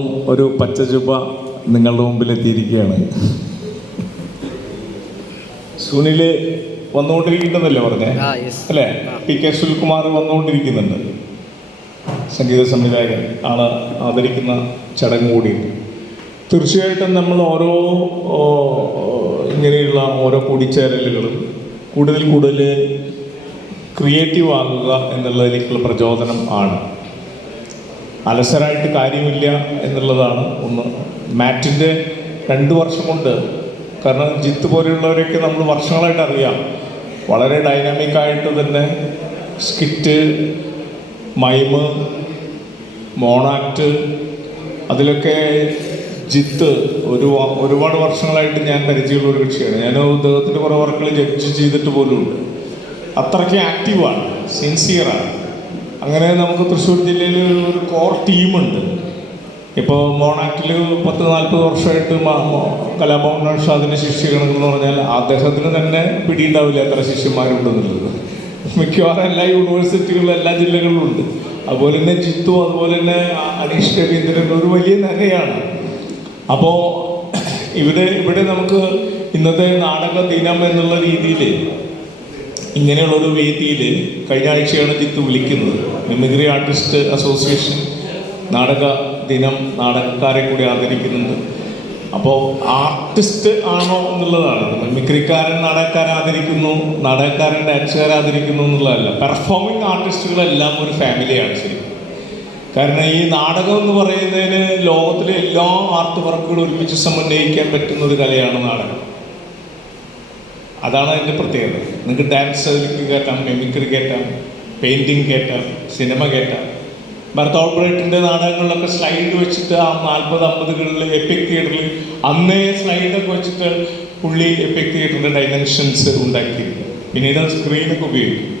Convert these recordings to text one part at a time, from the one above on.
സംഭവം ഒരു പച്ചചുപ്പ നിങ്ങളുടെ മുമ്പിൽ എത്തിയിരിക്കുകയാണ്. സുനിൽ വന്നുകൊണ്ടിരിക്കുന്നതല്ലേ പറഞ്ഞേ അല്ലേ? PK സുനിൽകുമാർ വന്നുകൊണ്ടിരിക്കുന്നുണ്ട്. സംഗീത സംവിധായകൻ ആണ്. ആദരിക്കുന്ന ചടങ്ങ് കൂടിയുണ്ട്. തീർച്ചയായിട്ടും നമ്മൾ ഇങ്ങനെയുള്ള ഓരോ കൂടിച്ചേരലുകളും കൂടുതൽ ക്രിയേറ്റീവ് ആകുക എന്നുള്ളതിലേക്കുള്ള പ്രചോദനം ആണ്. അലസരായിട്ട് കാര്യമില്ല എന്നുള്ളതാണ് ഒന്ന്. മാറ്റിൻ്റെ 2 വർഷം കൊണ്ട്, കാരണം ജിത്ത് പോലെയുള്ളവരെയൊക്കെ നമ്മൾ വർഷങ്ങളായിട്ട് അറിയാം. വളരെ ഡൈനാമിക്കായിട്ട് തന്നെ സ്കിറ്റ്, മൈമ്, മോണാക്ട്, അതിലൊക്കെ ജിത്ത് ഒരുപാട് വർഷങ്ങളായിട്ട് ഞാൻ പരിചയമുള്ള ഒരു കക്ഷിയാണ്. ഞാൻ അദ്ദേഹത്തിൻ്റെ കുറേ വർക്കുകൾ ജഡ്ജ് ചെയ്തിട്ട് പോലുമുണ്ട്. അത്രയ്ക്ക് ആക്റ്റീവാണ്, സിൻസിയറാണ്. അങ്ങനെ നമുക്ക് തൃശ്ശൂർ ജില്ലയിൽ ഒരു കോർ ടീമുണ്ട്. ഇപ്പോൾ മോണാക്റ്റിൽ 10-40 വർഷമായിട്ട് കലാഭവൻ നൗഷാദിൻ്റെ ശിഷ്യഗണമെന്ന് പറഞ്ഞാൽ അദ്ദേഹത്തിന് തന്നെ പിടിയുണ്ടാവില്ല എത്ര ശിഷ്യന്മാരുണ്ടെന്നുള്ളത്. മിക്കവാറും എല്ലാ യൂണിവേഴ്സിറ്റികളിലും എല്ലാ ജില്ലകളിലും ഉണ്ട്. അതുപോലെ തന്നെ ജിത്തു, അതുപോലെ തന്നെ അനീഷ് രവീന്ദ്രൻ ഒരു വലിയ നിരയാണ്. അപ്പോൾ ഇവിടെ നമുക്ക് ഇന്നത്തെ നാടക ദിനം എന്നുള്ള രീതിയിൽ ഇങ്ങനെയുള്ളൊരു വേദിയിൽ കഴിഞ്ഞ ആഴ്ചയാണ് ജിത്ത് വിളിക്കുന്നത്. മിമിക്രി ആർട്ടിസ്റ്റ് അസോസിയേഷൻ നാടക ദിനം നാടകക്കാരെ കൂടി ആദരിക്കുന്നുണ്ട്. അപ്പോൾ ആർട്ടിസ്റ്റ് ആണോ എന്നുള്ളതാണ്. മിമിക്രിക്കാരൻ നാടകക്കാരെ ആദരിക്കുന്നു, നാടകക്കാരൻ ഡാൻസുകാരെ ആദരിക്കുന്നു എന്നുള്ളതല്ല. പെർഫോമിംഗ് ആർട്ടിസ്റ്റുകളെല്ലാം ഒരു ഫാമിലിയാണ് ശരിക്കും. കാരണം ഈ നാടകം എന്ന് പറയുന്നതിന് ലോകത്തിലെ എല്ലാ ആർട്ട് വർക്കുകളും ഒരുമിച്ച് സമന്വയിക്കാൻ പറ്റുന്ന ഒരു കലയാണ് നാടകം. അതാണ് അതിൻ്റെ പ്രത്യേകത. നിങ്ങൾക്ക് ഡാൻസ് കേട്ടാം, മിമിക്രി കേട്ടാം, പെയിൻറ്റിങ് കേട്ടാം, സിനിമ കേട്ടാം. ബർത്തോൾഡ് ബ്രൈറ്റിൻ്റെ നാടകങ്ങളിലൊക്കെ സ്ലൈഡ് വെച്ചിട്ട് ആ 40-50കളിൽ എപ്പിക് തിയേറ്ററിൽ അന്നേ സ്ലൈഡൊക്കെ വെച്ചിട്ട് പുള്ളി എപ്പിക് തിയേറ്ററിൻ്റെ ഡൈമെൻഷൻസ് ഉണ്ടാക്കിയിരുന്നു. പിന്നീട് സ്ക്രീനൊക്കെ ഉപയോഗിക്കും.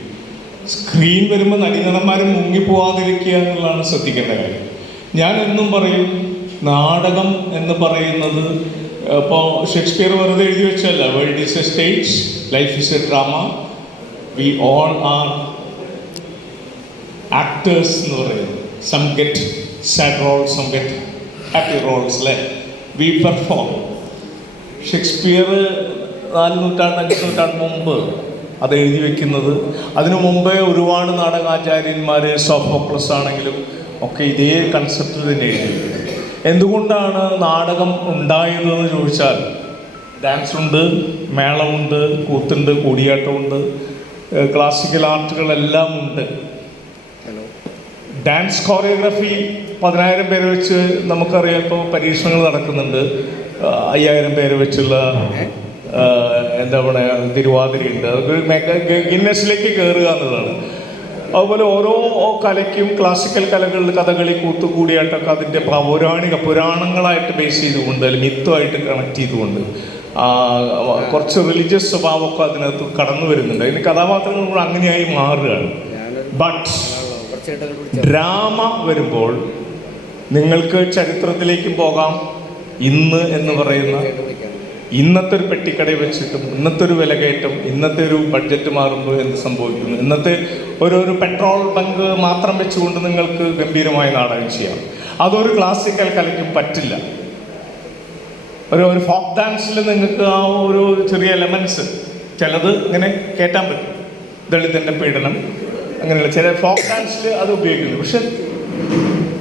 സ്ക്രീൻ വരുമ്പോൾ നടീനടന്മാരും മുങ്ങിപ്പോവാതിരിക്കുക എന്നുള്ളതാണ് ശ്രദ്ധിക്കേണ്ട കാര്യം. ഞാൻ എന്നും പറയും, നാടകം എന്ന് പറയുന്നത് ഇപ്പോൾ ഷേക്സ്പിയർ വെറുതെ എഴുതി വെച്ചല്ല. World is a stage, life is a drama, we all are actors എന്ന് പറയുന്നത്. Some get sad roles, some get happy roles, അല്ലേ? We perform. ഷേക്സ്പിയർ 4 നൂറ്റാണ്ട് 5 നൂറ്റാണ്ട് മുമ്പ് അത് എഴുതി വെക്കുന്നത്. അതിനു മുമ്പേ ഒരുപാട് നാടകാചാര്യന്മാർ, സോഫോക്ലസ് ആണെങ്കിലും ഒക്കെ ഇതേ കൺസെപ്റ്റിൽ തന്നെ എഴുതി. എന്തുകൊണ്ടാണ് നാടകം ഉണ്ടായതെന്ന് ചോദിച്ചാൽ, ഡാൻസ് ഉണ്ട്, മേളമുണ്ട്, കൂത്തുണ്ട്, കൂടിയാട്ടമുണ്ട്, ക്ലാസിക്കൽ ആർട്ടുകളെല്ലാം ഉണ്ട്. ഡാൻസ് കോറിയോഗ്രാഫി 10,000 പേരെ വെച്ച് നമുക്കറിയാം. ഇപ്പോൾ പരീക്ഷണങ്ങൾ നടക്കുന്നുണ്ട്. 5,000 പേരെ വെച്ചുള്ള എന്താ പറയുക, തിരുവാതിരയുണ്ട്. അതൊക്കെ ഗിന്നസിലേക്ക് കയറുക എന്നുള്ളതാണ്. അതുപോലെ ഓരോ കലയ്ക്കും ക്ലാസിക്കൽ കലകളിൽ കഥകളി, കൂത്ത്, കൂടിയാട്ടമൊക്കെ അതിൻ്റെ പുരാണങ്ങളായിട്ട് ബേസ് ചെയ്തുകൊണ്ട്, അല്ലെങ്കിൽ മിത്തുമായിട്ട് കണക്ട് ചെയ്തുകൊണ്ട് കുറച്ച് റിലീജിയസ് സ്വഭാവമൊക്കെ അതിനകത്ത് കടന്നു വരുന്നുണ്ട്. അതിന് കഥാപാത്രങ്ങൾ കൂടെ അങ്ങനെയായി മാറുകയാണ്. ബട്ട് ഡ്രാമ വരുമ്പോൾ നിങ്ങൾക്ക് ചരിത്രത്തിലേക്കും പോകാം. ഇന്ന് എന്ന് പറയുന്ന ഇന്നത്തെ ഒരു പെട്ടിക്കടയിൽ വെച്ചിട്ടും, ഇന്നത്തെ ഒരു വിലകയറ്റം, ഇന്നത്തെ ഒരു ബഡ്ജറ്റ് മാറുമ്പോൾ എന്ത് സംഭവിക്കുന്നു, ഇന്നത്തെ ഒരു പെട്രോൾ ബങ്ക് മാത്രം വെച്ചുകൊണ്ട് നിങ്ങൾക്ക് ഗംഭീരമായ നാടകം ചെയ്യാം. അതൊരു ക്ലാസിക്കൽ കലയ്ക്കും പറ്റില്ല. ഒരു ഫോക്ക് ഡാൻസിൽ നിങ്ങൾക്ക് ആ ഒരു ചെറിയ എലമെൻറ്റ്സ് ചിലത് ഇങ്ങനെ കയറ്റാൻ പറ്റും. ദളിതൻ്റെ പീഡനം, അങ്ങനെയുള്ള ചില ഫോക്ക് ഡാൻസിൽ അത് ഉപയോഗിക്കുന്നു. പക്ഷെ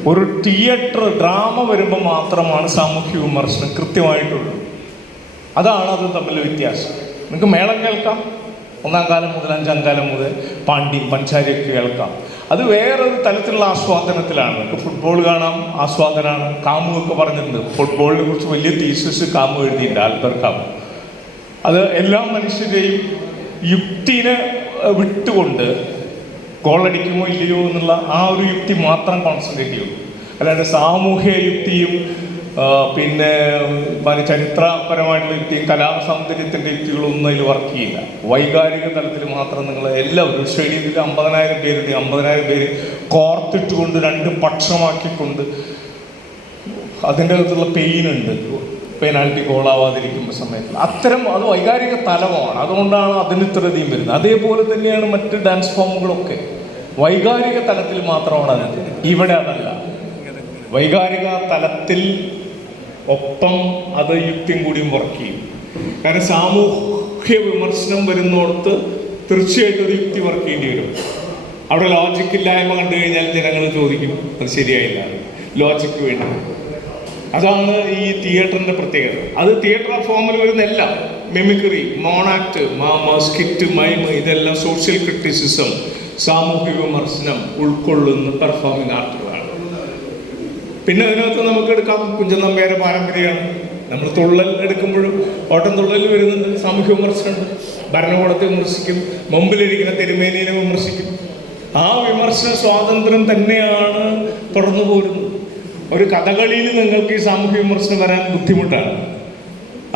ഒരു തിയേറ്റർ ഡ്രാമ വരുമ്പോൾ മാത്രമാണ് സാമൂഹ്യ വിമർശനം കൃത്യമായിട്ടുള്ളൂ. അതാണ് അത് തമ്മിൽ വ്യത്യാസം. നിങ്ങൾക്ക് മേളം കേൾക്കാം, 1-ാം കാലം മുതൽ 5-ാം കാലം മുതൽ പാണ്ഡ്യം, പഞ്ചാരിയൊക്കെ കേൾക്കാം. അത് വേറൊരു തലത്തിലുള്ള ആസ്വാദനത്തിലാണ്. നിങ്ങൾക്ക് ഫുട്ബോൾ കാണാം, ആസ്വാദനമാണ്. കാമു ഒക്കെ പറഞ്ഞിട്ടുണ്ട്. ഫുട്ബോളിനെ കുറിച്ച് വലിയ തീസിസ് കാമു എഴുതിയിട്ടുണ്ട്, ആൽബർട്ട് കാമു. അത് എല്ലാ മനുഷ്യരെയും യുക്തിനെ വിട്ടുകൊണ്ട് ഗോളടിക്കുമോ ഇല്ലയോ എന്നുള്ള ആ ഒരു യുക്തി മാത്രം കോൺസെൻട്രേറ്റ് ചെയ്യും. അല്ലാണ്ട് സാമൂഹ്യ യുക്തിയും പിന്നെ ചരിത്രപരമായിട്ടുള്ള യുക്തിയും കലാസൗന്ദര്യത്തിൻ്റെ യുക്തികളൊന്നും അതിൽ വർക്ക് ചെയ്യില്ല. വൈകാരിക തലത്തിൽ മാത്രം നിങ്ങൾ എല്ലാവരും സ്റ്റേഡിയത്തിൽ 50,000 പേരുണ്ട്. 50,000 പേര് കോർത്തിട്ടുകൊണ്ട് 2 പക്ഷമാക്കിക്കൊണ്ട് അതിൻ്റെ അകത്തുള്ള പെയിനുണ്ട്. പെനാൽറ്റി ഗോളാവാതിരിക്കുമ്പോൾ സമയത്ത് അത്തരം അത് വൈകാരിക തലമാണ്. അതുകൊണ്ടാണ് അതിന് ഇത്രയധികം വരുന്നത്. അതേപോലെ തന്നെയാണ് മറ്റ് ഡാൻസ് ഫോമുകളൊക്കെ. വൈകാരിക തലത്തിൽ മാത്രമാണ് അതിന്. ഇവിടെ അതല്ല. വൈകാരിക തലത്തിൽ ഒപ്പം അത് യുക്തിയും കൂടിയും വർക്ക് ചെയ്യും. കാരണം സാമൂഹ്യ വിമർശനം വരുന്നിടത്ത് തീർച്ചയായിട്ടും ഒരു യുക്തി വർക്ക് ചെയ്യേണ്ടി വരും. അവിടെ ലോജിക്കില്ലായ്മ കണ്ടു കഴിഞ്ഞാൽ ജനങ്ങൾ ചോദിക്കും അത് ശരിയായില്ല, ലോജിക്ക് വേണ്ടി. അതാണ് ഈ തിയേറ്ററിൻ്റെ പ്രത്യേകത. അത് തിയേറ്റർ ഫോമിൽ വരുന്നല്ല, മിമിക്രി, മോണാക്ട്, സ്കിറ്റ്, മൈം, ഇതെല്ലാം സോഷ്യൽ ക്രിറ്റിസിസം, സാമൂഹ്യ വിമർശനം ഉൾക്കൊള്ളുന്ന പെർഫോമിംഗ് ആർട്ടുകളാണ്. പിന്നെ അതിനകത്ത് നമുക്ക് എടുക്കാം കുഞ്ചൻ നമ്പ്യാരുടെ പാരമ്പര്യമാണ്. നമ്മൾ തുള്ളൽ എടുക്കുമ്പോഴും ഓട്ടം തുള്ളൽ വരുന്നുണ്ട്, സാമൂഹ്യ വിമർശനമുണ്ട്. ഭരണകൂടത്തെ വിമർശിക്കും, മുമ്പിലിരിക്കുന്ന തിരുമേനിയെ വിമർശിക്കും. ആ വിമർശന സ്വാതന്ത്ര്യം തന്നെയാണ് തുടർന്നു പോരുന്നത്. ഒരു കഥകളിയിൽ നിങ്ങൾക്ക് ഈ സാമൂഹ്യ വിമർശനം വരാൻ ബുദ്ധിമുട്ടാണ്.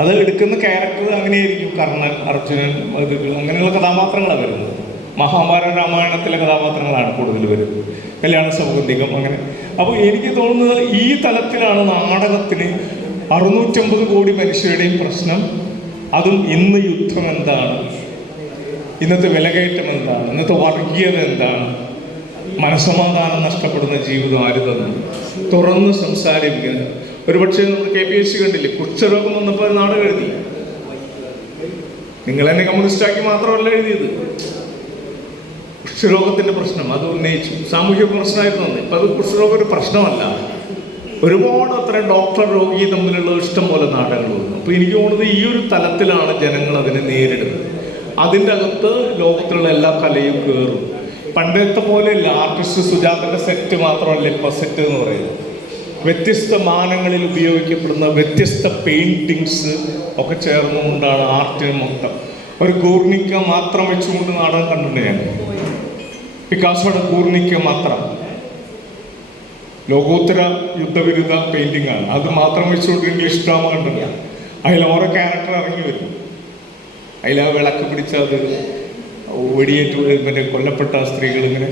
അത് എടുക്കുന്ന ക്യാരക്ടർ അങ്ങനെയായിരിക്കും. കർണൻ, അർജുനൻ, അങ്ങനെയുള്ള കഥാപാത്രങ്ങളാണ് വരുന്നത്. മഹാഭാരത, രാമായണത്തിലെ കഥാപാത്രങ്ങളാണ് കൂടുതൽ വരുന്നത്. കല്യാണ സൗഗന്ധികം, അങ്ങനെ. അപ്പോൾ എനിക്ക് തോന്നുന്നത് ഈ തലത്തിലാണ് നാടകത്തിന് 650 കോടി മനുഷ്യരുടെയും പ്രശ്നം. അതും ഇന്ന് യുദ്ധം എന്താണ്, ഇന്നത്തെ വിലകയറ്റം എന്താണ്, ഇന്നത്തെ വർഗീയത എന്താണ്, മനസ്സമാധാനം നഷ്ടപ്പെടുന്ന ജീവിതം ആര് തന്നു, തുറന്ന് സംസാരിക്കുക. ഒരുപക്ഷെ നമ്മൾ KPSC കണ്ടില്ലേ, കുഷ്ഠരോഗം വന്നപ്പോൾ ഒരു നാടകം എഴുതി. നിങ്ങൾ എന്നെ കമ്മ്യൂണിസ്റ്റാക്കി മാത്രമല്ല എഴുതിയത്. കുഷ്ഠരോഗത്തിന്റെ പ്രശ്നം അത് ഉന്നയിച്ചു, സാമൂഹ്യ പ്രശ്നമായിരുന്നു അന്ന്. ഇപ്പം അത് കുഷ്ഠരോഗം ഒരു പ്രശ്നമല്ല. ഒരുപാട് അത്ര ഡോക്ടർ രോഗി തമ്മിലുള്ള ഇഷ്ടം പോലെ നാടകങ്ങൾ വന്നു. അപ്പോൾ എനിക്ക് തോന്നുന്നത് ഈ ഒരു തലത്തിലാണ് ജനങ്ങൾ അതിനെ നേരിടുന്നത്. അതിൻ്റെ അകത്ത് ലോകത്തിലുള്ള എല്ലാ കലയും കയറും. പണ്ടത്തെ പോലെയല്ല ആർട്ടിസ്റ്റ് സുജാതയുടെ സെറ്റ് മാത്രമല്ല ഇപ്പോൾ സെറ്റ് എന്ന് പറയുന്നത്. വ്യത്യസ്ത മാനങ്ങളിൽ ഉപയോഗിക്കപ്പെടുന്ന വ്യത്യസ്ത പെയിൻറ്റിങ്സ് ഒക്കെ ചേർന്നുകൊണ്ടാണ് ആർട്ടിന് മൊത്തം. ഒരു ഗൂർണിക്ക മാത്രം വെച്ചുകൊണ്ട് നാടകം കണ്ടിട്ടുണ്ട് ഞാൻ. പിക്കാസോയുടെ ഗൂർണിക്ക മാത്രം ലോകോത്തര യുദ്ധവിരുദ്ധ പെയിന്റിംഗ് ആണ്. അത് മാത്രം വെച്ചുകൊണ്ട് ഇംഗ്ലീഷ് ഡ്രാമ കണ്ടില്ല. അതിൽ ഓരോ ക്യാരക്ടർ ഇറങ്ങി വരും. അതിൽ ആ വിളക്ക് പിടിച്ച അത് വെടിയേറ്റ് മറ്റേ കൊല്ലപ്പെട്ട സ്ത്രീകൾ, ഇങ്ങനെ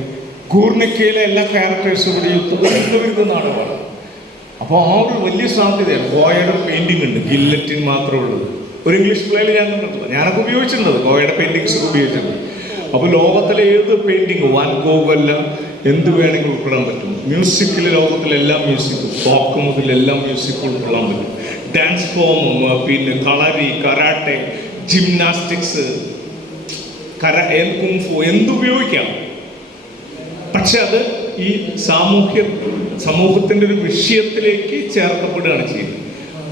ഗൂർണിക്കയിലെ എല്ലാ ക്യാരക്ടേഴ്സും കൂടി യുദ്ധവിരുദ്ധ നാടകമാണ്. അപ്പോൾ ആ ഒരു വലിയ സാധ്യതയാണ്. ഗോയയുടെ പെയിന്റിംഗ് ഉണ്ട്, ഗില്ലറ്റിൻ മാത്രമേ ഉള്ളത്. ഒരു ഇംഗ്ലീഷ് പ്ലേയിൽ ഞാൻ കണ്ടിട്ടില്ല. ഞാനൊക്കെ ഉപയോഗിച്ചിട്ടുണ്ട്, ഗോയയുടെ പെയിന്റിങ്സ് ഉപയോഗിച്ചിട്ടുണ്ട്. അപ്പോൾ ലോകത്തിലെ ഏത് പെയിന്റിങ്, വാൻ ഗോഗല്ല, എന്ത് വേണമെങ്കിലും ഉൾക്കൊള്ളാൻ പറ്റും. മ്യൂസിക്കിൽ ലോകത്തിലെ എല്ലാ മ്യൂസിക്കും, പോപ്പ് മുതൽ എല്ലാ മ്യൂസിക്കും ഉൾക്കൊള്ളാൻ പറ്റും. ഡാൻസ് ഫോമും, പിന്നെ കളരി, കരാട്ടെ, ജിംനാസ്റ്റിക്സ്, കുംഫു, എന്തുപയോഗിക്കാം. പക്ഷെ അത് ഈ സമൂഹത്തിൻ്റെ ഒരു വിഷയത്തിലേക്ക് ചേർക്കപ്പെടുകയാണ് ചെയ്യുന്നത്.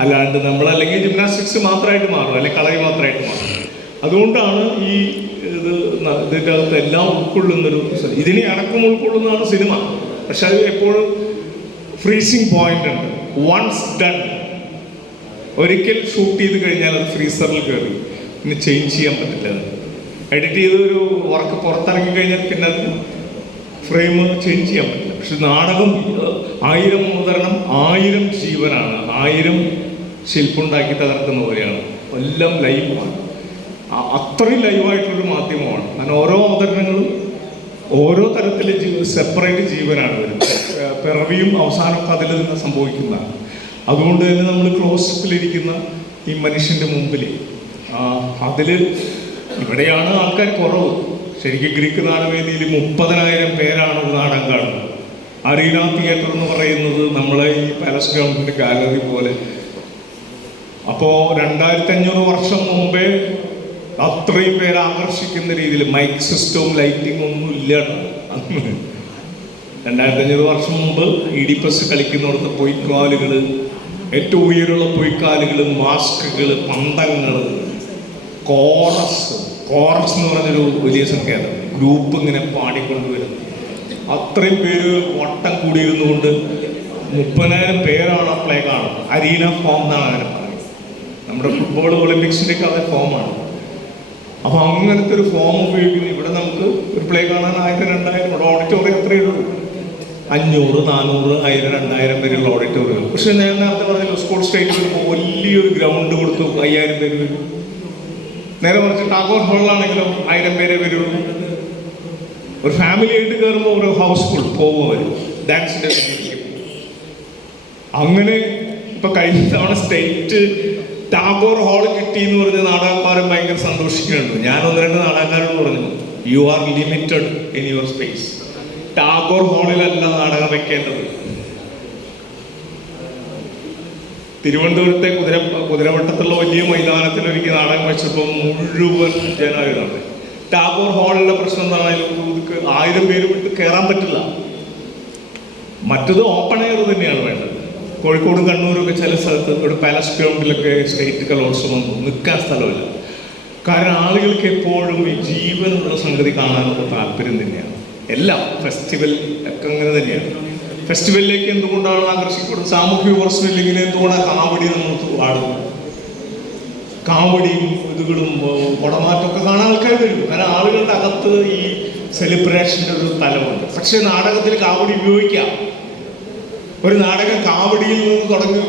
അല്ലാണ്ട് നമ്മളല്ലെങ്കിൽ ജിംനാസ്റ്റിക്സ് മാത്രമായിട്ട് മാറും, അല്ലെങ്കിൽ കളരി മാത്രമായിട്ട് മാറും. അതുകൊണ്ടാണ് ഈ ഇതിൻ്റെ അകത്ത് എല്ലാം ഉൾക്കൊള്ളുന്നൊരു, ഇതിനെ അടക്കം ഉൾക്കൊള്ളുന്നതാണ് സിനിമ. പക്ഷെ അത് എപ്പോഴും ഫ്രീസിങ് പോയിന്റ് ഉണ്ട്. വൺസ് ഡൺ, ഒരിക്കൽ ഷൂട്ട് ചെയ്ത് കഴിഞ്ഞാൽ അത് ഫ്രീസറിൽ കയറി, പിന്നെ ചേഞ്ച് ചെയ്യാൻ പറ്റില്ല. അത് എഡിറ്റ് ചെയ്ത് ഒരു വർക്ക് പുറത്തിറങ്ങി കഴിഞ്ഞാൽ പിന്നെ അത് ഫ്രെയിം ചേഞ്ച് ചെയ്യാൻ പറ്റില്ല. പക്ഷെ നാടകം 1000 അവതരണം, 1000 ജീവനാണ്, 1000 ശില്പുണ്ടാക്കി തകർക്കുന്ന പോലെയാണ്. എല്ലാം ലൈവാണ്. അത്രയും ലൈവായിട്ടുള്ളൊരു മാധ്യമമാണ്. കാരണം ഓരോ അവതരണങ്ങളും ഓരോ തരത്തിലെ സെപ്പറേറ്റ് ജീവനാണ് വരുന്നത്. പിറവിയും അവസാനമൊക്കെ അതിൽ നിന്ന് സംഭവിക്കുന്നതാണ്. അതുകൊണ്ട് തന്നെ നമ്മൾ ക്ലോസപ്പിലിരിക്കുന്ന ഈ മനുഷ്യൻ്റെ മുമ്പിൽ അതിൽ ഇവിടെയാണ് ആൾക്കാർ കുറവ്. ശരിക്കും ഗ്രീക്ക് നാടകവേദിയിൽ 30,000 പേരാണ് ഒരു നാടകം കാണുന്നത്. അരീന തിയേറ്റർ എന്ന് പറയുന്നത് നമ്മളെ ഈ പാലസ് ഗ്രൗണ്ടിൻ്റെ ഗാലറി പോലെ. അപ്പോൾ 2500 വർഷം മുമ്പേ അത്രയും പേരെ ആകർഷിക്കുന്ന രീതിയിൽ മൈക്ക് സിസ്റ്റവും ലൈറ്റിങ്ങും ഒന്നും ഇല്ല അന്ന്. 2500 വർഷം മുമ്പ് ഈഡിപ്പസ് കളിക്കുന്നിടത്ത് പൊയ്ക്കാലുകൾ, ഏറ്റവും ഉയരമുള്ള പൊയ്ക്കാലുകൾ, മാസ്കുകൾ, പന്തങ്ങൾ, കോറസ് എന്ന് പറഞ്ഞൊരു വലിയ സങ്കേതം, ഗ്രൂപ്പ് ഇങ്ങനെ പാടിക്കൊണ്ടുവരുന്നു. അത്രയും പേര് വട്ടം കൂടിയിരുന്നു കൊണ്ട് 30,000 പേരാണ് പ്ലേ കാണുന്നത്. അരീന ഫോം എന്നാണ് അങ്ങനെ പറയുന്നത്. നമ്മുടെ ഫുട്ബോൾ ഒളിമ്പിക്സിൻ്റെ ഒക്കെ അതേ ഫോമാണ്. അപ്പോൾ അങ്ങനത്തെ ഒരു ഫോം ഉപയോഗിക്കുന്നത്. ഇവിടെ നമുക്ക് ഒരു പ്ലേ കാണാൻ 1000-2000 ഓഡിറ്റോറിയം എത്രയേ ഉള്ളൂ, 500, 400, 1000, 2000 പേരുള്ള ഓഡിറ്റോറിയം. പക്ഷെ ഞാൻ നേരത്തെ പറഞ്ഞല്ലോ, സ്കൂൾ സ്റ്റേഡിയത്തിൽ വലിയൊരു ഗ്രൗണ്ട് കൊടുത്തു 5000 പേര് വരും. നേരെ മറിച്ച് ടാഗോർ ഹാളിലാണെങ്കിലും 1000 പേരെ വരുള്ളൂ. ഒരു ഫാമിലി ആയിട്ട് കയറുമ്പോൾ ഒരു ഹൗസ്ഫുൾ പോകുമ്പോൾ വരും ഡാൻസിൻ്റെ. അങ്ങനെ ഇപ്പം കഴിഞ്ഞ തവണ സ്റ്റേറ്റ് ടാഗോർ ഹാൾ കിട്ടി എന്ന് പറഞ്ഞ നാടകക്കാരൻ ഭയങ്കര സന്തോഷിക്കുന്നുണ്ട്. ഞാൻ 1-2 നാടകക്കാരോട് പറഞ്ഞു, you are limited in your space. Tagore ഹാളിലല്ല നാടകം വെക്കേണ്ടത്. തിരുവനന്തപുരത്തെ കുതിരവട്ടത്തുള്ള വലിയ മൈതാനത്തിൽ ഒരിക്കൽ നാടകം വെച്ചപ്പോൾ മുഴുവൻ ജനമായിരുന്നു. ടാഗോർ ഹാളിലെ പ്രശ്നം എന്താണെങ്കിലും 1000 പേര് വിട്ട് കയറാൻ പറ്റില്ല. മറ്റത് ഓപ്പൺ എയർ തന്നെയാണ് വേണ്ടത്. കോഴിക്കോടും കണ്ണൂരൊക്കെ ചില സ്ഥലത്ത് ഇവിടെ പാലസ് ഗ്രൗണ്ടിലൊക്കെ സ്റ്റേറ്റ് കലോത്സവം നിൽക്കാൻ സ്ഥലമില്ല. കാരണം ആളുകൾക്ക് എപ്പോഴും ഈ ജീവനുള്ള സംഗതി കാണാനുള്ള താല്പര്യം തന്നെയാണ്. എല്ലാം ഫെസ്റ്റിവൽ ഒക്കെ അങ്ങനെ തന്നെയാണ്. ഫെസ്റ്റിവലിലേക്ക് എന്തുകൊണ്ടാണ് ആകർഷിക്കപ്പെടുന്നത്? സാമൂഹ്യ പ്രശ്നമില്ലെങ്കിൽ എന്തുകൊണ്ടാണ് കാവടി നമ്മൾ പാടുന്നത്? കാവടിയും ഇതുകളും കുടമാറ്റമൊക്കെ കാണാൻ ആൾക്കാർ വരും. കാരണം ആളുകളുടെ അകത്ത് ഈ സെലിബ്രേഷൻ്റെ ഒരു തലമുണ്ട്. പക്ഷെ നാടകത്തിൽ കാവടി ഉപയോഗിക്കാം. ഒരു നാടകം കാവടിയിൽ നിന്ന് തുടങ്ങും.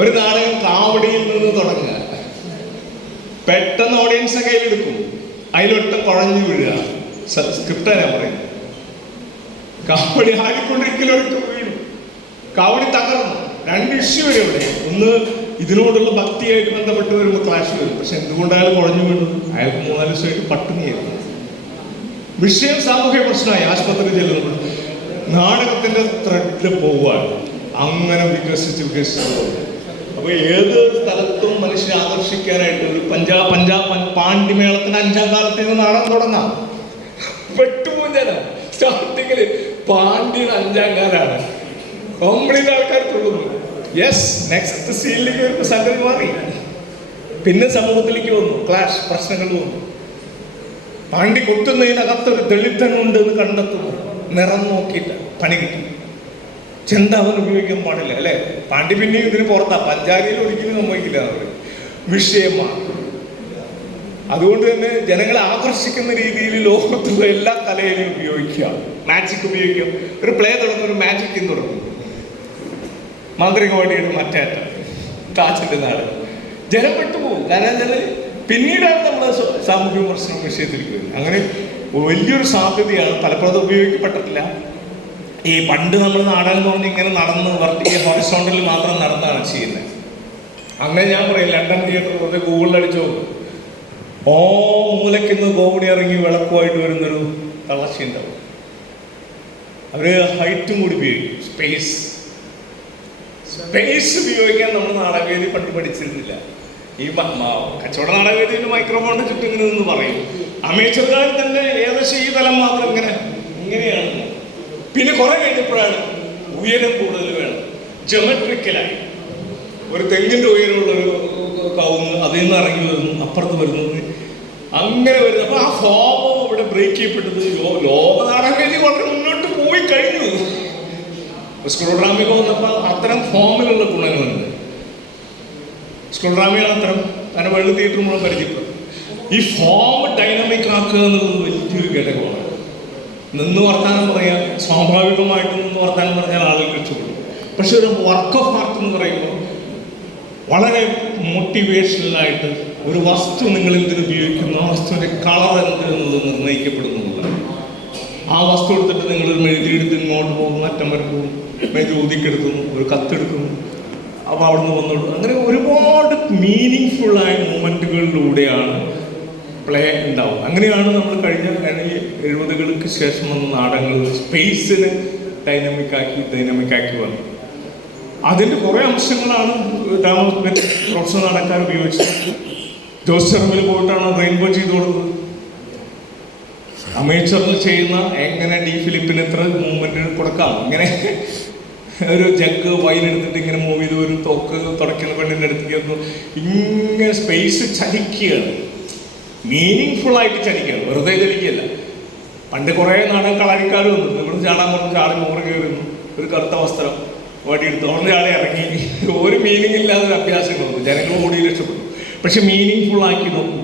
ഒരു നാടകം കാവടിയിൽ നിന്ന് തുടങ്ങുക, പെട്ടെന്ന് ഓഡിയൻസ് കയ്യിലെടുക്കും, അതിലൊട്ട് കുഴഞ്ഞു വീഴുക. സ്ക്രിപ്റ്റാ ഞാൻ പറയുന്നത്. കാവടി ആടിക്കൊണ്ടിരിക്കലൊക്കെ വീഴും, കാവടി തകർന്നു. 2 ഇഷ്യൂ വരും ഇവിടെ. ഒന്ന്, ഇതിനോടുള്ള ഭക്തിയായിട്ട് ബന്ധപ്പെട്ട് വരുമ്പോൾ ക്ലാഷ് വരും. പക്ഷെ എന്തുകൊണ്ട് അയാൾ കുഴഞ്ഞു വീഴുന്നു? അയാൾക്ക് 3-4 ദിവസമായിട്ട് പട്ടിണിയായിരുന്നു. വിഷയം സാമൂഹ്യ പ്രശ്നമായി. ആശുപത്രി ചെല്ലുമ്പോൾ നാടകത്തിന്റെ ത്രെഡ് പോവുകയാണ്. അങ്ങനെ വികസിച്ച് പോകും. അപ്പൊ ഏത് സ്ഥലത്തും മനുഷ്യനെ ആകർഷിക്കാനായിട്ട് ഒരു പഞ്ചാബ് പാണ്ഡിമേളത്തിന് 5ാം കാലത്തേക്ക് നാടകം തുടങ്ങാം. പെട്ടുപോഞ്ചാണ് സ്റ്റാർട്ടിങ്ങില്. പാണ്ഡ്യൻ 5ാം കാലാണ്. കംപ്ലീറ്റ് ആൾക്കാർ തുടങ്ങുന്നു. യെസ്, നെക്സ്റ്റ് സീനിലേക്ക് വരുമ്പോൾ സംഗതി മാറി. പിന്നെ സമൂഹത്തിലേക്ക് വന്നു, ക്ലാഷ് പ്രശ്നങ്ങൾ വന്നു. പാണ്ഡ്യ കൊത്തുന്നതിനകത്തൊരു ദളിതനുണ്ട് എന്ന് കണ്ടെത്തുന്നു. നിറം നോക്കിയിട്ട് പണി കിട്ടും. ചെണ്ട അവൻ ഉപയോഗിക്കാൻ പാടില്ല അല്ലേ? പാണ്ഡ്യ പിന്നെയും ഇതിന് പുറത്താ. പഞ്ചാരിയിൽ ഒരിക്കലും സംഭവിക്കില്ല. വിഷയമാണ്. അതുകൊണ്ട് തന്നെ ജനങ്ങളെ ആകർഷിക്കുന്ന രീതിയിൽ ലോകത്തുള്ള എല്ലാ കലയിലും ഉപയോഗിക്കുക. മാജിക് ഉപയോഗിക്കുക. ഒരു പ്ലേ തുടങ്ങും, ഒരു മാജിക്കും തുടങ്ങും. മാന്ത്രികവാടിയുടെ മറ്റേറ്റ കാച്ചിന്റെ നാട് ജനം പെട്ടുപോകും. കാരണം പിന്നീടാണ് നമ്മൾ സാമൂഹ്യ പ്രശ്നം വിഷയത്തിലേക്ക് വരുന്നത്. അങ്ങനെ വലിയൊരു സാധ്യതയാണ്. പലപ്പോഴും ഉപയോഗിക്കപ്പെട്ടിട്ടില്ല. ഈ പണ്ട് നമ്മൾ നാടകം എന്ന് പറഞ്ഞ് ഇങ്ങനെ നടന്ന് ഹൊറിസോണ്ടലിൽ മാത്രം നടന്നാണ് ചെയ്യുന്നത്. അങ്ങനെ ഞാൻ പറയും, ലണ്ടൻ തിയേറ്റർ പോലെ ഗൂഗിളിൽ അടിച്ചു നോക്കും. മൂലയ്ക്കുന്ന കോമഡി ഇറങ്ങി വിളക്കുമായിട്ട് വരുന്നൊരു തളർച്ച ഉണ്ടാവും. അവര് ഹൈറ്റും കൂടി ഉപയോഗിക്കും. സ്പേസ് ഉപയോഗിക്കാൻ നമ്മൾ നാടകവേദി പണ്ട് പഠിച്ചിരുന്നില്ല. ഈ കച്ചവട നാടകവേദിയിൽ മൈക്രോഫോണിന്റെ ചുറ്റും ഇങ്ങനെ നിന്ന് പറയും. അമേച്ചറുകാർ തന്നെ ഏകദേശം ഈ തലം മാത്രം ഇങ്ങനെയാണ്. പിന്നെ കുറെ കഴിഞ്ഞപ്പോഴാണ് ഉയരം കൂടുതൽ വേണം. ജോമെട്രിക്കലായി ഒരു തെങ്ങിന്റെ ഉയരമുള്ളൊരു കവുങ്ങ് അതിൽ നിന്ന് ഇറങ്ങി വരുന്നു, അപ്പുറത്ത് വരുന്നത്, അങ്ങനെ വരുന്നു. അപ്പൊ ആ ഫോം ഇവിടെ ബ്രേക്ക് ചെയ്യപ്പെട്ടത് ലോക നാടകവേദി വളരെ മുന്നോട്ട് പോയി കഴിഞ്ഞു. സ്കൂൾ ഡ്രാമയ്ക്ക് വന്നപ്പോൾ അത്തരം ഫോമിലുള്ള ഗുണങ്ങളുണ്ട്. സ്കൂൾ ഡ്രാമയാണ് അത്തരം. കാരണം വേൾഡ് തിയേറ്റർ നമ്മൾ പരിചയപ്പെടും. ഈ ഫോം ഡൈനാമിക് ആക്കുക എന്നുള്ളത് വലിയൊരു ഘടകമാണ്. നിന്ന് വർത്താനം പറയാൻ, സ്വാഭാവികമായിട്ട് നിന്ന് വർത്താനം പറഞ്ഞാൽ ആളുകൾ ഇഷ്ടപ്പെടും. പക്ഷെ ഒരു വർക്ക് ഓഫ് ആർട്ട് എന്ന് പറയുമ്പോൾ വളരെ മോട്ടിവേഷണലായിട്ട് ഒരു വസ്തു നിങ്ങൾ എന്തിനു ഉപയോഗിക്കുന്നു, ആ വസ്തുവിൻ്റെ കളർ എന്ത് എന്നുള്ളത് നിർണ്ണയിക്കപ്പെടുന്നതാണ്. ആ വസ്തു എടുത്തിട്ട് നിങ്ങളൊരു മെഴുതിയെടുത്ത് ഇങ്ങോട്ട് പോകും, അറ്റം വരെ പോകും, മെഴുതി ഊതിക്കെടുക്കുന്നു, ഒരു കത്തെടുക്കുന്നു, അപ്പോൾ അവിടെ നിന്ന് വന്നോളൂ. അങ്ങനെ ഒരുപാട് മീനിങ് ആയ മൂമെൻറ്റുകളിലൂടെയാണ് പ്ലേ ഉണ്ടാവും. അങ്ങനെയാണ് നമ്മൾ കഴിഞ്ഞ 70കൾക്ക് ശേഷം വന്ന നാടകങ്ങൾ സ്പേസിനെ ഡൈനാമിക്കാക്കി വന്നത്. അതിൻ്റെ കുറേ അംശങ്ങളാണ് പ്രൊഫഷണൽ നടക്കാൻ ഉപയോഗിച്ചത്. ജോസ് ചെറുമിൽ പോയിട്ടാണ് റെയിൻബോ ചെയ്ത് കൊടുത്തത്. അമേച്ചറിൽ ചെയ്യുന്ന എങ്ങനെ ഡി ഫിലിപ്പിന് എത്ര മൂവ്മെന്റ് കൊടുക്കാം, ഇങ്ങനെ ഒരു ജഗ് വൈൻ എടുത്തിട്ട് ഇങ്ങനെ മൂവ് ചെയ്ത് ഒരു തോക്ക് തുടയ്ക്കുന്ന പെണ്ണിൻ്റെ അടുത്തേക്ക് ഇങ്ങനെ സ്പേസ് ചലിക്കുകയാണ്. മീനിങ് ഫുൾ ആയിട്ട് ചലിക്കുകയാണ്, വെറുതെ ചലിക്കുകയല്ല. പണ്ട് കുറേ നാടകം കളരിക്കാർ വന്നു, ഇവിടുന്ന് ചാടാൻ പറഞ്ഞു, ചാടി മൂറ് കയറുന്നു, ഒരു കറുത്ത വസ്ത്രം വടിയെടുത്ത് അവിടെ ചാടി ഇറങ്ങി. ഒരു മീനിങ് ഇല്ലാതെ ഒരു അഭ്യാസങ്ങൾ വന്നു, ജനങ്ങൾ ഓടി രക്ഷപ്പെട്ടു. പക്ഷെ മീനിങ് ഫുൾ ആക്കി നോക്കും,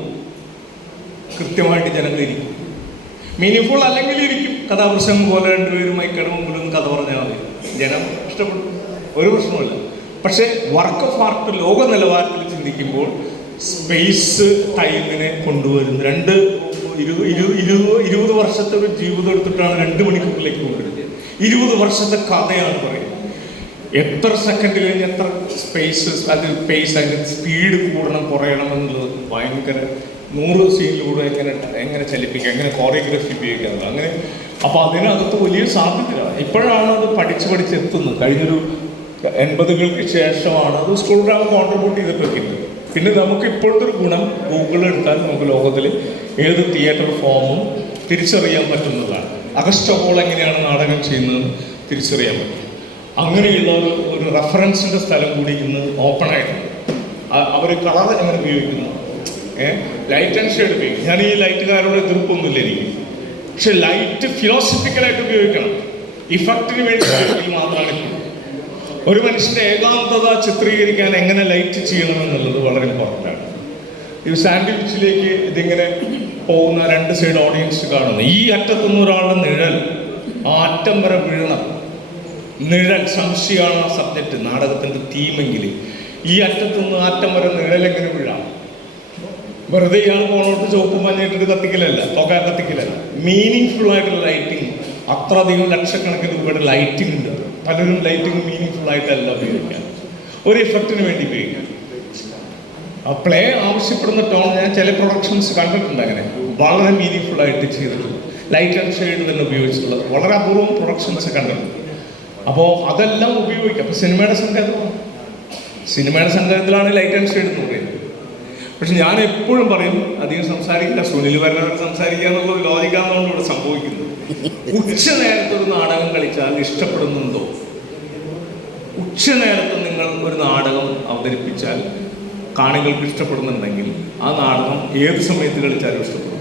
കൃത്യമായിട്ട് ജനങ്ങൾ ഇരിക്കും. മീനിങ് ഫുൾ അല്ലെങ്കിൽ ഇരിക്കും, കഥാപ്രസംഗം പോലെ രണ്ടുപേരും മൈക്കയുടെ മുമ്പിൽ കഥ പറഞ്ഞാൽ മതി, ജനം ഇഷ്ടപ്പെടും, ഒരു പ്രശ്നമില്ല. പക്ഷെ വർക്ക് ഓഫ് ആർട്ട് ലോക നിലവാരത്തിൽ ചിന്തിക്കുമ്പോൾ സ്പേസ് ടൈമിനെ കൊണ്ടുവരുന്നു. 20 വർഷത്തെ ഒരു ജീവിതം എടുത്തിട്ടാണ് 2 മണിക്കൂറിലേക്ക് കൊണ്ടുവരുന്നത്. 20 വർഷത്തെ കഥയാണ് പറയുന്നത്. എത്ര സെക്കൻഡ് കഴിഞ്ഞ് എത്ര സ്പേസ്, അത് പേസ്, അതിൻ്റെ സ്പീഡ് കൂടണം കുറയണം എന്നുള്ളത് ഭയങ്കര 100 സീനിലൂടെ എങ്ങനെ ചലിപ്പിക്കുക, എങ്ങനെ കോറിയോഗ്രാഫി ഉപയോഗിക്കുക, അങ്ങനെ. അപ്പോൾ അതിനകത്ത് വലിയ സാധ്യതയാണ്. ഇപ്പോഴാണ് അത് പഠിച്ചെത്തുന്നത്. കഴിഞ്ഞൊരു 80കൾക്ക് ശേഷമാണ് അത് സ്കൂൾ ഡ്രാമ കോൺട്രിബ്യൂട്ട് ചെയ്തിട്ടൊക്കെയുണ്ട്. പിന്നെ നമുക്ക് ഇപ്പോഴത്തെ ഒരു ഗുണം ഗൂഗിൾ എടുത്താൽ നമുക്ക് ലോകത്തിൽ ഏത് തിയേറ്റർ ഫോമും തിരിച്ചറിയാൻ പറ്റുന്നതാണ്. അഗസ്റ്റ പോൾ എങ്ങനെയാണ് നാടകം ചെയ്യുന്നത് തിരിച്ചറിയാൻ പറ്റും. അങ്ങനെയുള്ള ഒരു റെഫറൻസിൻ്റെ സ്ഥലം കൂടി ഇന്ന് ഓപ്പൺ ആയിട്ടുണ്ട്. അവർ കളർ എങ്ങനെ ഉപയോഗിക്കുന്നു, ലൈറ്റ് ആൻഡ് ഷെയ്ഡ് ഉപയോഗിക്കും. ഞാൻ ഈ ലൈറ്റുകാരോട് എതിർപ്പൊന്നുമില്ല എനിക്ക്, പക്ഷെ ലൈറ്റ് ഫിലോസഫിക്കലായിട്ട് ഉപയോഗിക്കണം. ഇഫക്റ്റിന് വേണ്ടി മാത്രമാണ് ഒരു മനുഷ്യൻ്റെ ഏകാന്തത ചിത്രീകരിക്കാൻ എങ്ങനെ ലൈറ്റ് ചെയ്യണമെന്നുള്ളത് വളരെ ഇമ്പോർട്ടൻ്റ് ആണ്. ഈ സാൻഡ്വിച്ചിലേക്ക് ഇതിങ്ങനെ പോകുന്ന രണ്ട് സൈഡ് ഓഡിയൻസ് കാണുന്നു. ഈ അറ്റത്തുനിന്ന് ഒരാളുടെ നിഴൽ ആ അറ്റം വരെ വീഴണം. നിഴൽ സംശയമാണ് ആ സബ്ജക്റ്റ്, നാടകത്തിൻ്റെ തീമെങ്കിൽ ഈ അറ്റത്തുനിന്ന് അറ്റം വരെ നിഴലെങ്ങനെ വീഴാം? വെറുതെ ഇയാൾ പോണോട്ട് ചുവപ്പ് മഞ്ഞിട്ടിട്ട് കത്തിക്കലല്ല, പുക കത്തിക്കലല്ല. മീനിങ് ഫുൾ ആയിട്ടുള്ള ലൈറ്റിങ്, അത്രയധികം ലക്ഷക്കണക്കിന് രൂപയുടെ ലൈറ്റിംഗ് ഉണ്ട്. പലരും ലൈറ്റിംഗ് മീനിങ് ഫുൾ ആയിട്ടല്ല ഉപയോഗിക്കാൻ, ഒരു ഇഫക്റ്റിന് വേണ്ടി ഉപയോഗിക്കാം. ആ പ്ലേ ആവശ്യപ്പെടുന്ന ടോൺ ഞാൻ ചില പ്രൊഡക്ഷൻസ് കണ്ടിട്ടുണ്ട്, അങ്ങനെ വളരെ മീനിങ് ഫുൾ ആയിട്ട് ചെയ്തിട്ടുണ്ട്. ലൈറ്റ് ആൻഡ് ഷെയ്ഡ് തന്നെ ഉപയോഗിച്ചിട്ടുള്ളത് വളരെ അപൂർവം പ്രൊഡക്ഷൻസ് കണ്ടിട്ടുണ്ട്. അപ്പോൾ അതെല്ലാം ഉപയോഗിക്കാം. അപ്പോൾ സിനിമയുടെ സംഘത്തിലാണ് ലൈറ്റ് ആൻഡ് ഷെയ്ഡ് എന്ന് പറയുന്നത്. പക്ഷെ ഞാൻ എപ്പോഴും പറയും, അധികം സംസാരിക്കില്ല, സുനിൽ വരുന്നവർ സംസാരിക്കുക എന്നുള്ളത് ലോജിക്കാന്നുകൊണ്ട് ഇവിടെ സംഭവിക്കുന്നത്. ഉച്ച നേരത്തെ ഒരു നാടകം കളിച്ചാൽ ഇഷ്ടപ്പെടുന്നുണ്ടോ? ഉച്ച നേരത്ത് നിങ്ങൾ ഒരു നാടകം അവതരിപ്പിച്ചാൽ കാണികൾക്ക് ഇഷ്ടപ്പെടുന്നുണ്ടെങ്കിൽ ആ നാടകം ഏത് സമയത്ത് കളിച്ചാലും ഇഷ്ടപ്പെടും.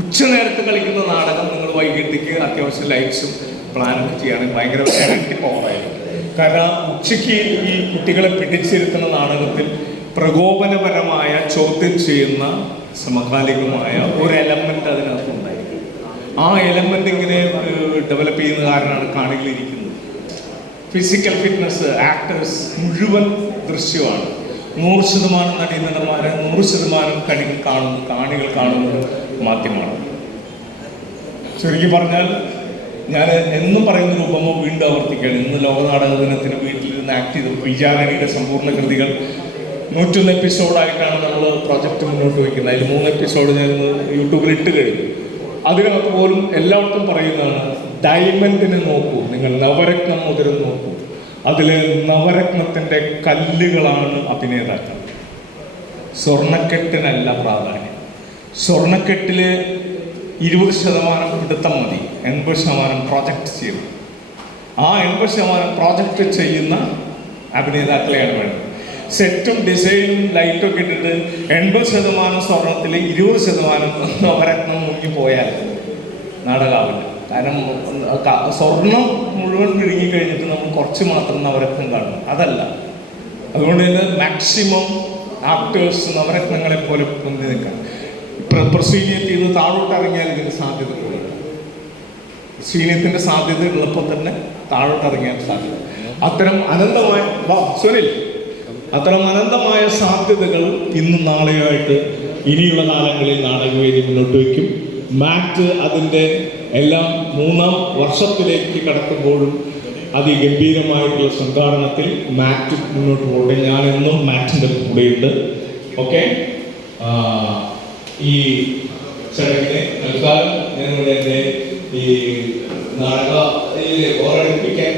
ഉച്ച നേരത്ത് കളിക്കുന്ന നാടകം നിങ്ങൾ വൈകിട്ടേക്ക് അത്യാവശ്യം ലൈറ്റ്സും പ്ലാനൊക്കെ ചെയ്യുകയാണെങ്കിൽ ഭയങ്കര എനർജറ്റിക് ഓഫായിരിക്കും. കാരണം ഉച്ചയ്ക്ക് ഈ കുട്ടികളെ പിടിച്ചിരുത്തുന്ന നാടകത്തിൽ പ്രകോപനപരമായ ചോദ്യം ചെയ്യുന്ന സമകാലികമായ ഒരു എലമെന്റ് അതിനകത്ത് ഉണ്ടായിരിക്കും. ആ എലമെന്റ് ഇങ്ങനെ ഡെവലപ്പ് ചെയ്യുന്ന കാരണമാണ് കാണികളിരിക്കുന്നത്. ഫിസിക്കൽ ഫിറ്റ്നസ്, ആക്ടേഴ്സ് മുഴുവൻ ദൃശ്യമാണ്. 100% നടീനടന്മാരെ 100% കാണികൾ കാണുന്നത് മാധ്യമമാണ്. ചുരുക്കി പറഞ്ഞാൽ ഞാൻ എന്നും പറയുന്ന രൂപമോ വീണ്ടും ആവർത്തിക്കുകയാണ്. ഇന്ന് ലോകനാടക ദിനത്തിന് വീട്ടിലിരുന്ന് ആക്ട് ചെയ്തു വിജയാനയുടെ സമ്പൂർണ്ണ കൃതികൾ 101 എപ്പിസോഡായിട്ടാണ് നമ്മൾ പ്രോജക്റ്റ് മുന്നോട്ട് വയ്ക്കുന്നത്. അതിൽ 3 എപ്പിസോഡ് ഞാൻ യൂട്യൂബിൽ ഇട്ട് കഴിഞ്ഞു. അതിനകത്ത് പോലും എല്ലായിടത്തും പറയുന്നതാണ്, ഡയമണ്ടിനെ നോക്കൂ, നിങ്ങൾ നവരത്നം മുതലും നോക്കൂ, അതിൽ നവരത്നത്തിൻ്റെ കല്ലുകളാണ് അഭിനേതാക്കൾ. സ്വർണ്ണക്കെട്ടിനല്ല പ്രാധാന്യം. സ്വർണ്ണക്കെട്ടിൽ 20% പിടുത്തം മതി, 80% പ്രോജക്റ്റ് ചെയ്യും. ആ 80% പ്രോജക്റ്റ് ചെയ്യുന്ന അഭിനേതാക്കളെയാണ് വേണ്ടത്. സെറ്റും ഡിസൈനും ലൈറ്റൊക്കെ ഇട്ടിട്ട് 80% സ്വർണത്തിൽ 20% നവരത്നം മുങ്ങിപ്പോയാൽ നാടകമാവില്ല. കാരണം സ്വർണം മുഴുവൻ വിഴുങ്ങിക്കഴിഞ്ഞിട്ട് നമ്മൾ കുറച്ച് മാത്രം നവരത്നം കാണും, അതല്ല. അതുകൊണ്ട് തന്നെ മാക്സിമം ആക്ടേഴ്സ് നവരത്നങ്ങളെ പോലെ പൊന്തി നിൽക്കാം. പ്രസീനിയത്തിൽ നിന്ന് താഴോട്ട് ഇറങ്ങിയാൽ ഇതിന് സാധ്യത കൂടുതലാണ്. സീനിയത്തിൻ്റെ സാധ്യത ഉള്ളപ്പോൾ തന്നെ താഴോട്ട് ഇറങ്ങിയാൽ സാധ്യത. അത്തരം അനന്തമായ സാധ്യതകൾ ഇന്നും നാളെയായിട്ട് ഇനിയുള്ള കാലങ്ങളിൽ നാടകവേദി മുന്നോട്ട് വയ്ക്കും. മാറ്റ് അതിൻ്റെ എല്ലാം 3ാം വർഷത്തിലേക്ക് കടക്കുമ്പോഴും അതിഗംഭീരമായിട്ടുള്ള സംഘാടനത്തിൽ മാറ്റ് മുന്നോട്ട് പോകട്ടെ. ഞാനെന്നും മാറ്റിൻ്റെ കൂടെയുണ്ട്. ഓക്കെ, ഈ ചടങ്ങിനെ തൽക്കാലം ഞങ്ങളുടെ എൻ്റെ ഈ നാടക ഓരടിപ്പിക്കാൻ